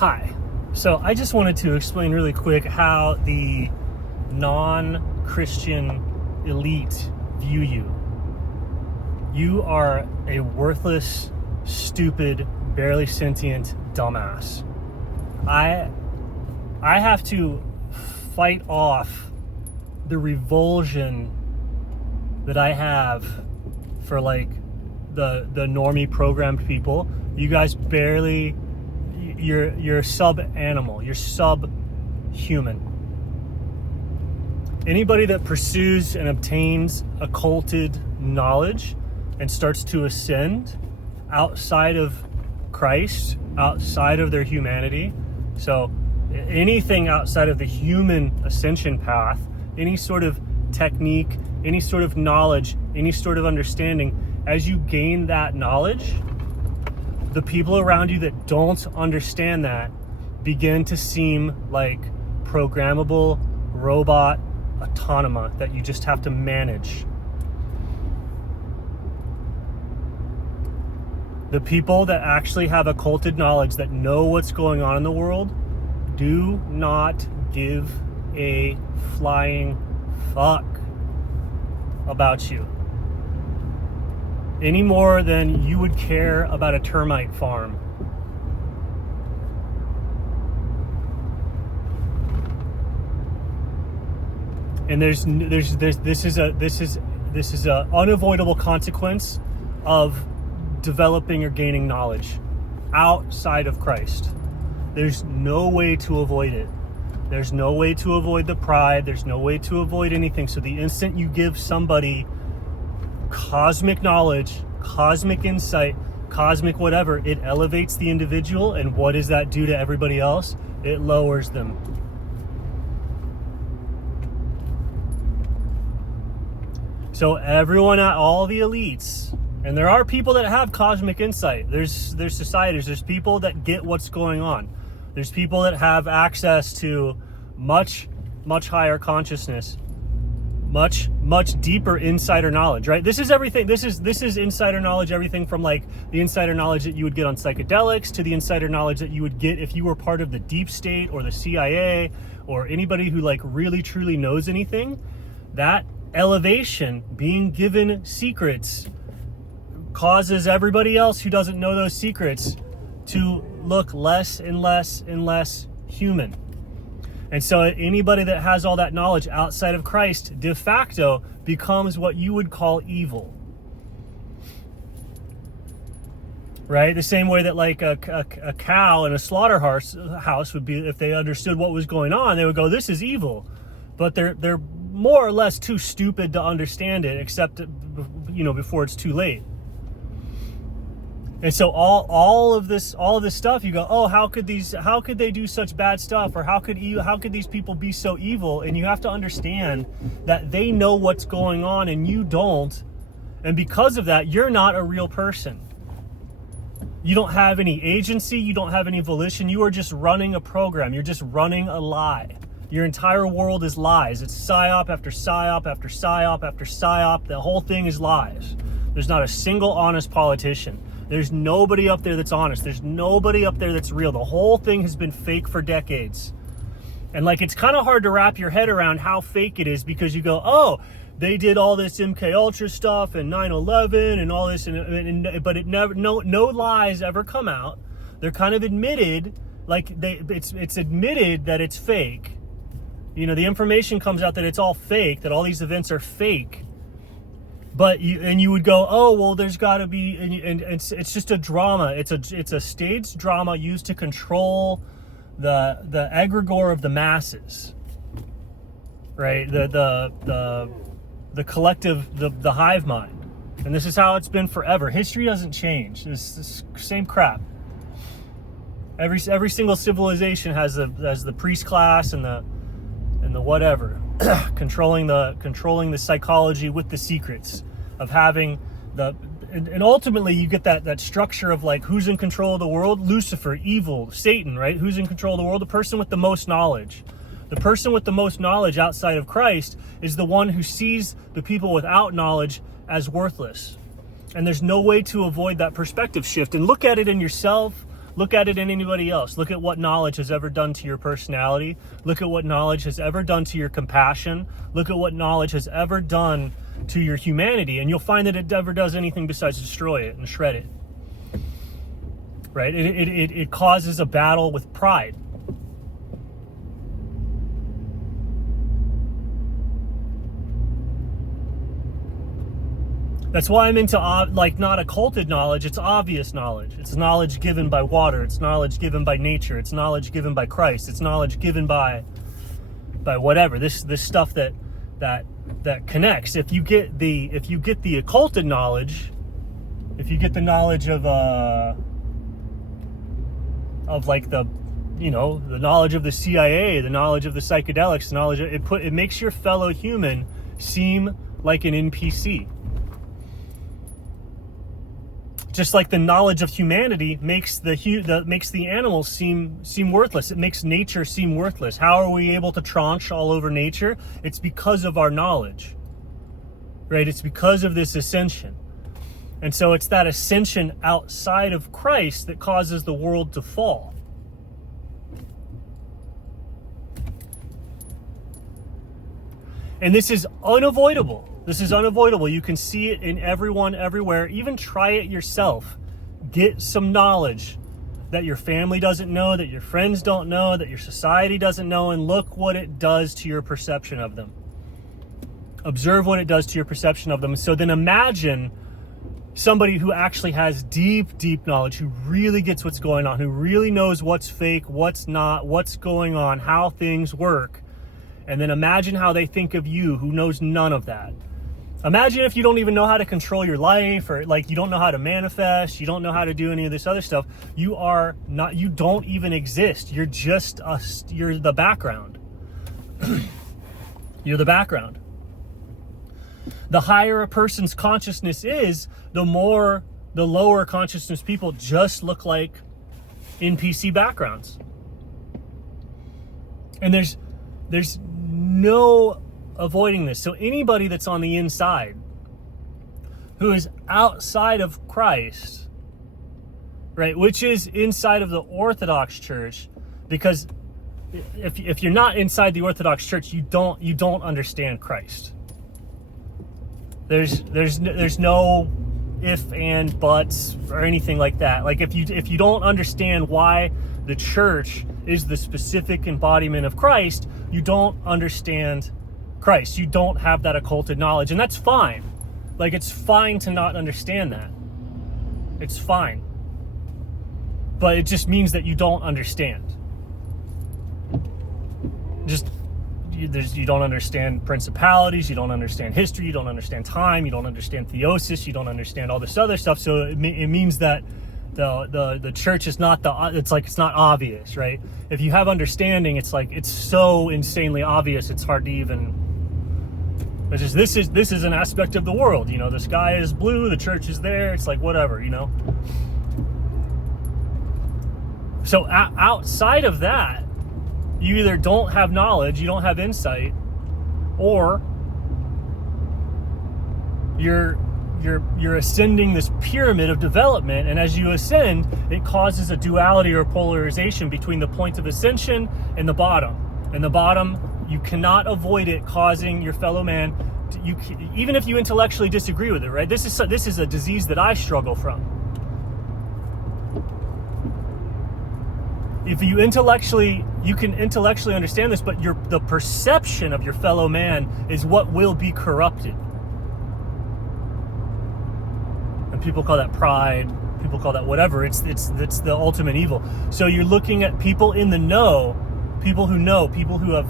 Hi. So I just wanted to explain really quick how the non-Christian elite view you. You are a worthless, stupid, barely sentient dumbass. I have to fight off the revulsion that I have for like the normie programmed people. You guys barely, you're sub-animal, you're sub-human. Anybody that pursues and obtains occulted knowledge and starts to ascend outside of Christ, outside of their humanity, so anything outside of the human ascension path, any sort of technique, any sort of knowledge, any sort of understanding, as you gain that knowledge, the people around you that don't understand that begin to seem like programmable robot autonoma that you just have to manage. The people that actually have occulted knowledge, that know what's going on in the world, do not give a flying fuck about you any more than you would care about a termite farm. And this is a unavoidable consequence of developing or gaining knowledge outside of Christ. There's no way to avoid it. There's no way to avoid the pride. There's no way to avoid anything. So the instant you give somebody cosmic knowledge, cosmic insight, cosmic whatever, it elevates the individual. And what does that do to everybody else? It lowers them. So everyone, all the elites, and there are people that have cosmic insight. There's societies, there's people that get what's going on. There's people that have access to much higher consciousness, much deeper insider knowledge, right? This is everything. This is insider knowledge, everything from like the insider knowledge that you would get on psychedelics to the insider knowledge that you would get if you were part of the deep state or the CIA or anybody who like really truly knows anything. That elevation, being given secrets, causes everybody else who doesn't know those secrets to look less and less and less human. And so anybody that has all that knowledge outside of Christ de facto becomes what you would call evil. Right? The same way that like a cow in a slaughterhouse would be, if they understood what was going on, they would go, this is evil. But they're more or less too stupid to understand it, except, before it's too late. And so all of this stuff, you go, oh, how could they do such bad stuff, or how could these people be so evil? And you have to understand that they know what's going on and you don't, and because of that, you're not a real person. You don't have any agency, you don't have any volition. You are just running a program. You're just running a lie. Your entire world is lies. It's psyop after psyop after psyop after psyop. The whole thing is lies. There's not a single honest politician. There's nobody up there that's honest. There's nobody up there that's real. The whole thing has been fake for decades. And like, it's kind of hard to wrap your head around how fake it is, because you go, oh, they did all this MK Ultra stuff and 9/11 and all this, but it never, no lies ever come out. They're kind of admitted, like it's admitted that it's fake. The information comes out that it's all fake, that all these events are fake. But you would go, oh, well, there's got to be, and it's just a drama. It's a staged drama used to control the egregore of the masses, right? The collective, the hive mind. And this is how it's been forever. History doesn't change. It's the same crap. Every single civilization has the priest class and the whatever, controlling the psychology with the secrets of having and ultimately you get that structure of like, who's in control of the world? Lucifer, evil, Satan, right? Who's in control of the world? The person with the most knowledge. The person with the most knowledge outside of Christ is the one who sees the people without knowledge as worthless. And there's no way to avoid that perspective shift. And look at it in yourself, Look at it in anybody else. Look at what knowledge has ever done to your personality. Look at what knowledge has ever done to your compassion. Look at what knowledge has ever done to your humanity, and you'll find that it never does anything besides destroy it and shred it. Right? It causes a battle with pride. That's why I'm into not occulted knowledge. It's obvious knowledge. It's knowledge given by water. It's knowledge given by nature. It's knowledge given by Christ. It's knowledge given by whatever. This stuff that connects. If you get the occulted knowledge, if you get the knowledge of like the knowledge of the CIA, the knowledge of the psychedelics, the knowledge it makes your fellow human seem like an NPC. Just like the knowledge of humanity makes the animals seem worthless. It makes nature seem worthless. How are we able to tranche all over nature? It's because of our knowledge, right? It's because of this ascension. And so it's that ascension outside of Christ that causes the world to fall. And this is unavoidable. This is unavoidable. You can see it in everyone, everywhere. Even try it yourself. Get some knowledge that your family doesn't know, that your friends don't know, that your society doesn't know, and look what it does to your perception of them. Observe what it does to your perception of them. So then imagine somebody who actually has deep, deep knowledge, who really gets what's going on, who really knows what's fake, what's not, what's going on, how things work. And then imagine how they think of you, who knows none of that. Imagine if you don't even know how to control your life, or like you don't know how to manifest, you don't know how to do any of this other stuff. You don't even exist. You're you're the background. You're the background. The higher a person's consciousness is, the lower consciousness people just look like NPC backgrounds. And there's no avoiding this. So anybody that's on the inside who is outside of Christ, right, which is inside of the Orthodox Church, because if you're not inside the Orthodox Church, you don't understand Christ. There's no if and buts or anything like that. Like if you don't understand why the church is the specific embodiment of Christ, you don't understand Christ. You don't have that occulted knowledge, and that's fine. Like, it's fine to not understand that. It's fine. But it just means that you don't understand. You don't understand principalities, you don't understand history, you don't understand time, you don't understand theosis, you don't understand all this other stuff. So it means that the church is not it's not obvious, right? If you have understanding, it's like it's so insanely obvious, it's hard to even. It's just this is an aspect of the world, the sky is blue, the church is there, it's like whatever, So outside of that, you either don't have knowledge, you don't have insight, or you're ascending this pyramid of development, and as you ascend, it causes a duality or polarization between the point of ascension and the bottom. And the bottom, you cannot avoid it causing your fellow man, even if you intellectually disagree with it, right? This is a disease that I struggle from. If you can intellectually understand this, but the perception of your fellow man is what will be corrupted. And people call that pride, people call that whatever. It's the ultimate evil. So you're looking at people in the know, people who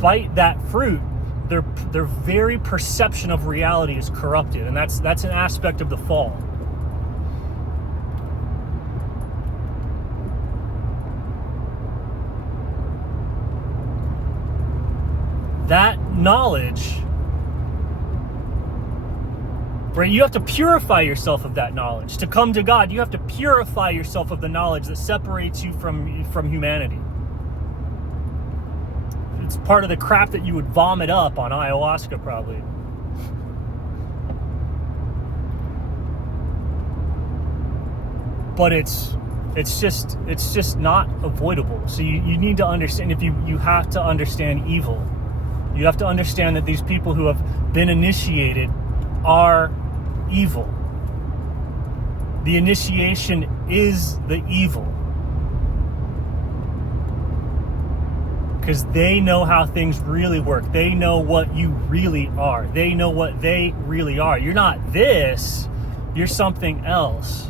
bite that fruit. Their very perception of reality is corrupted, and that's an aspect of the fall. That knowledge, right? You have to purify yourself of that knowledge. To come to God, you have to purify yourself of the knowledge that separates you from humanity. It's part of the crap that you would vomit up on ayahuasca, probably. But it's It's just not avoidable. So you need to understand, if you have to understand evil. You have to understand that these people who have been initiated are evil. The initiation is the evil. Because they know how things really work. They know what you really are. They know what they really are. You're not this, you're something else.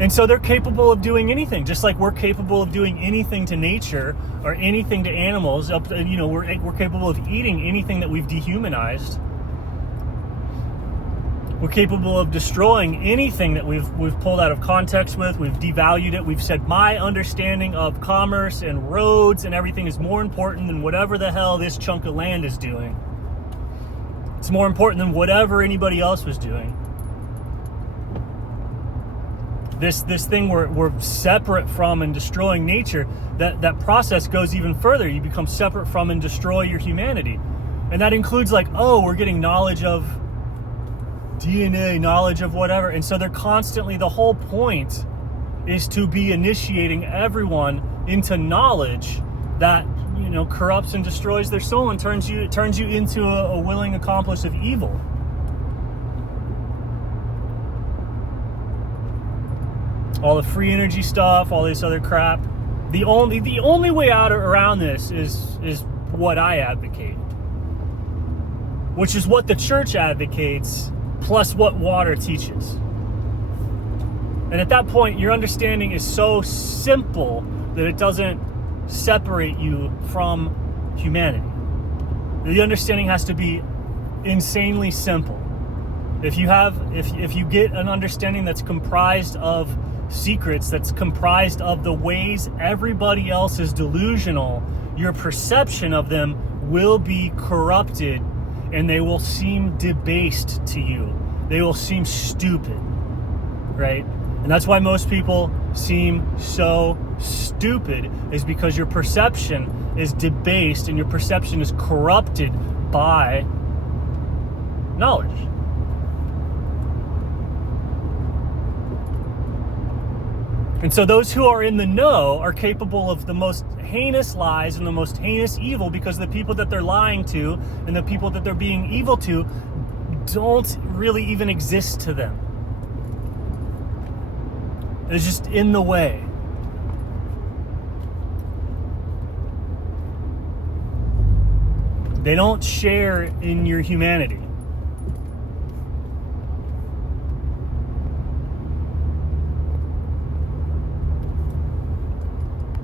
And so they're capable of doing anything, just like we're capable of doing anything to nature or anything to animals. We're capable of eating anything that we've dehumanized. We're capable of destroying anything that we've pulled out of context with. We've devalued it. We've said my understanding of commerce and roads and everything is more important than whatever the hell this chunk of land is doing. It's more important than whatever anybody else was doing. This thing we're separate from and destroying nature, that process goes even further. You become separate from and destroy your humanity. And that includes we're getting knowledge of DNA, knowledge of whatever. And so they're constantly, the whole point is to be initiating everyone into knowledge that, corrupts and destroys their soul and turns you into a willing accomplice of evil. All the free energy stuff, all this other crap. The only way out around this is what I advocate, which is what the church advocates, plus what water teaches. And at that point, your understanding is so simple that it doesn't separate you from humanity. The understanding has to be insanely simple. If you get an understanding that's comprised of secrets, that's comprised of the ways everybody else is delusional, your perception of them will be corrupted and they will seem debased to you. They will seem stupid, right? And that's why most people seem so stupid, is because your perception is debased and your perception is corrupted by knowledge. And so those who are in the know are capable of the most heinous lies and the most heinous evil, because the people that they're lying to and the people that they're being evil to don't really even exist to them. They're just in the way. They don't share in your humanity.